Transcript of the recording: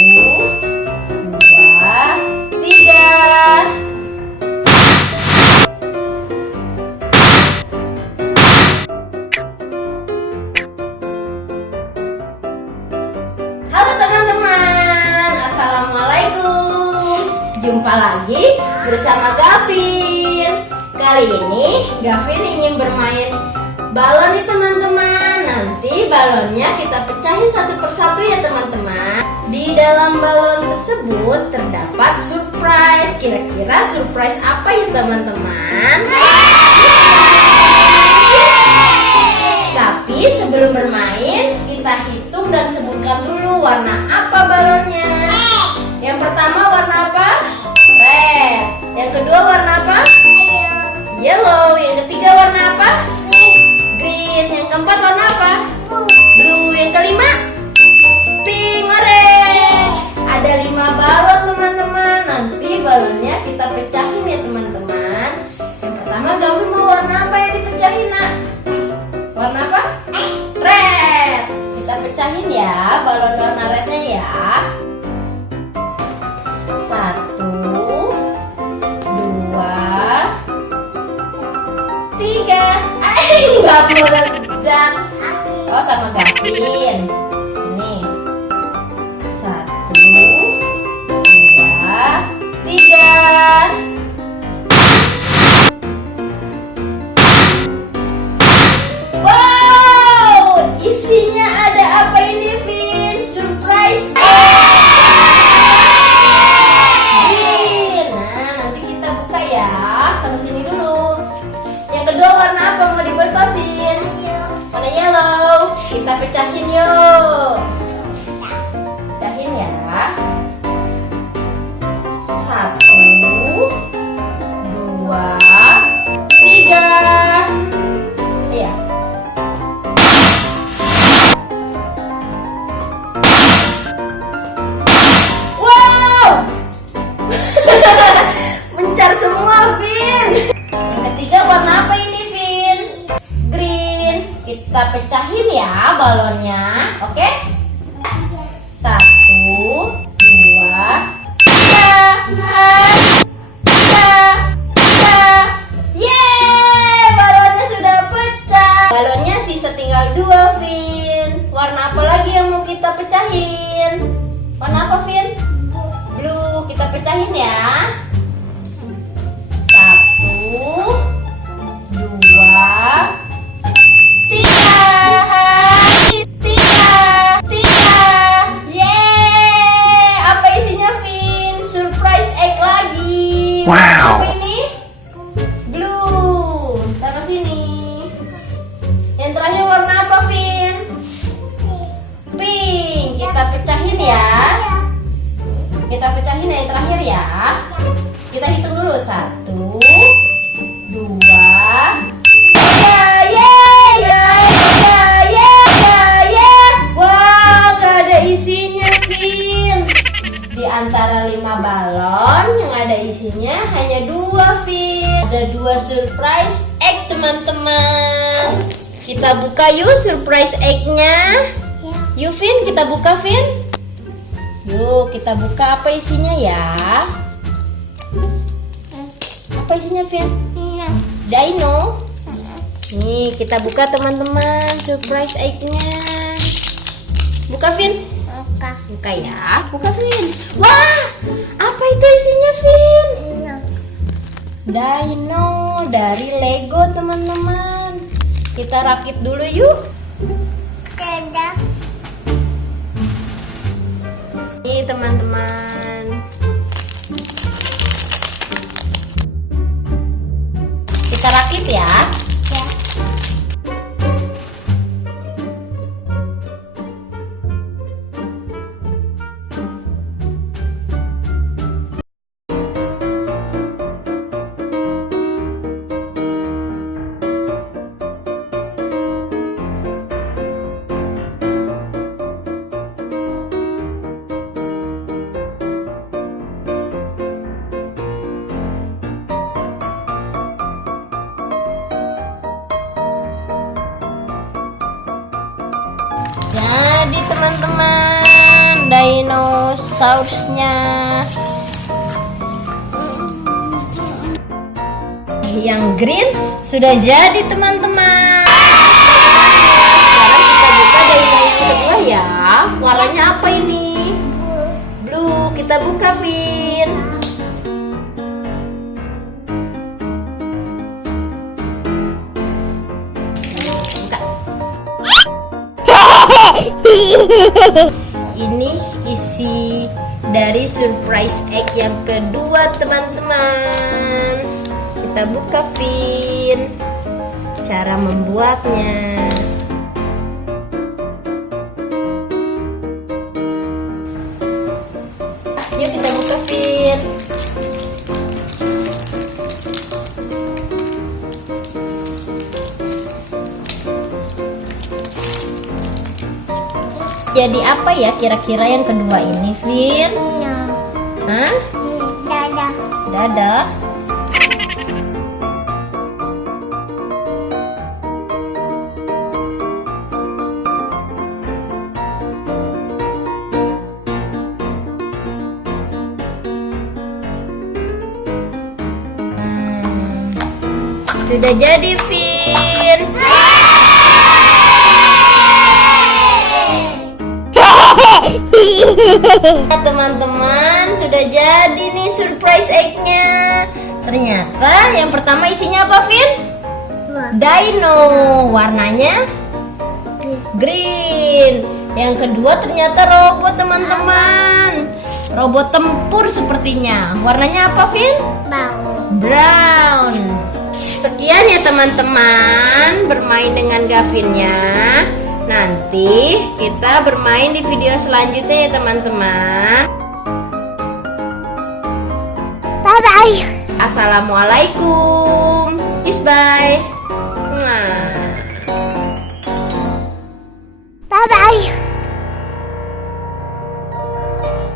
dua, tiga. Halo teman-teman, assalamualaikum. Jumpa lagi bersama Gavin. Kali ini Gavin ingin bermain balon nih teman-teman. Nanti balonnya kita pecahin satu persatu ya teman-teman. Di dalam balon tersebut terdapat surprise. Kira-kira surprise apa ya teman-teman? Tapi sebelum bermain, kita hitung dan sebutkan dulu warna apa balonnya. Yang pertama warna apa? Red. Yang kedua warna apa? Yellow. Yang ketiga warna apa? Green. Yang keempat warna apa? Blue. Yang kelima? Pink. Orange. Ada 5 balon teman-teman. Nanti balonnya kita pecahin ya teman-teman. Yang pertama Gavin mau warna apa yang dipecahin nak? Warna apa? Red. Kita pecahin ya balon warna rednya ya. 1, 2, 3. Nggak meledak. Oh sama Gavin. Nih. 1, 2, 3. Wow, isinya ada apa ini, Vin? Surprise green. Nah, nanti kita buka ya. Taruh sini dulu. Yang kedua warna apa mau dibeltosin? Warna yellow. Kita pecahin yuk. Pecahin ya. 1, 2, 3. Ya. Wow. Mencar semua, Vin. Yang ketiga warna apa ini, Vin? Green. Kita pecahin ya balonnya. Oke? 1, 2, 3. Yeay, balonnya sudah pecah. Balonnya sisa tinggal 2, Vin. Warna apa lagi yang mau kita pecahin? Warna apa, Vin? Blue. Kita pecahin ya. 1, 2, 3. Yeay, apa isinya, Vin? Surprise egg lagi. Wow. Apa ini? Blue. Taruh sini. Yang terakhir warna apa, Vin? Pink. Kita pecahin ya. Kita pecahin yang terakhir ya. Kita hitung dulu. 1, 2, 3. Wah, gak ada isinya, Vin. Di antara 5 balon yang ada isinya hanya 2, Vin. Ada 2 surprise egg teman-teman. Kita buka yuk surprise egg-nya. Yuk, Vin, kita buka, Vin. Yuk, kita buka apa isinya ya. Apa isinya, Vin? Dino. Nih, kita buka teman-teman surprise egg-nya. Buka, Vin. Buka ya. Buka, Vin. Wah, apa itu isinya, Vin? Dino dari Lego teman-teman. Kita rakit dulu yuk. Nih teman-teman. Kita rakit ya. dinosaurusnya. Yang green sudah jadi teman-teman. Sekarang kita buka dino yang kedua ya. Warnanya apa ini? Blue. Kita buka, Vin. Ini isi dari surprise egg yang kedua teman-teman. Kita buka, Vin. Cara membuatnya. Yuk kita buka, Vin. Jadi apa ya kira-kira yang kedua ini, Vin? Hah? Dadah. Dadah. Sudah jadi, Vin. Teman-teman, sudah jadi nih surprise egg-nya. Ternyata yang pertama isinya apa, Vin? Dino. Warnanya green. Yang kedua ternyata robot, teman-teman. Robot tempur sepertinya. Warnanya apa, Vin? Brown. Sekian ya teman-teman bermain dengan Gavinnya. Nanti kita bermain di video selanjutnya ya teman-teman. Bye-bye. Assalamualaikum. Kiss bye. Bye-bye.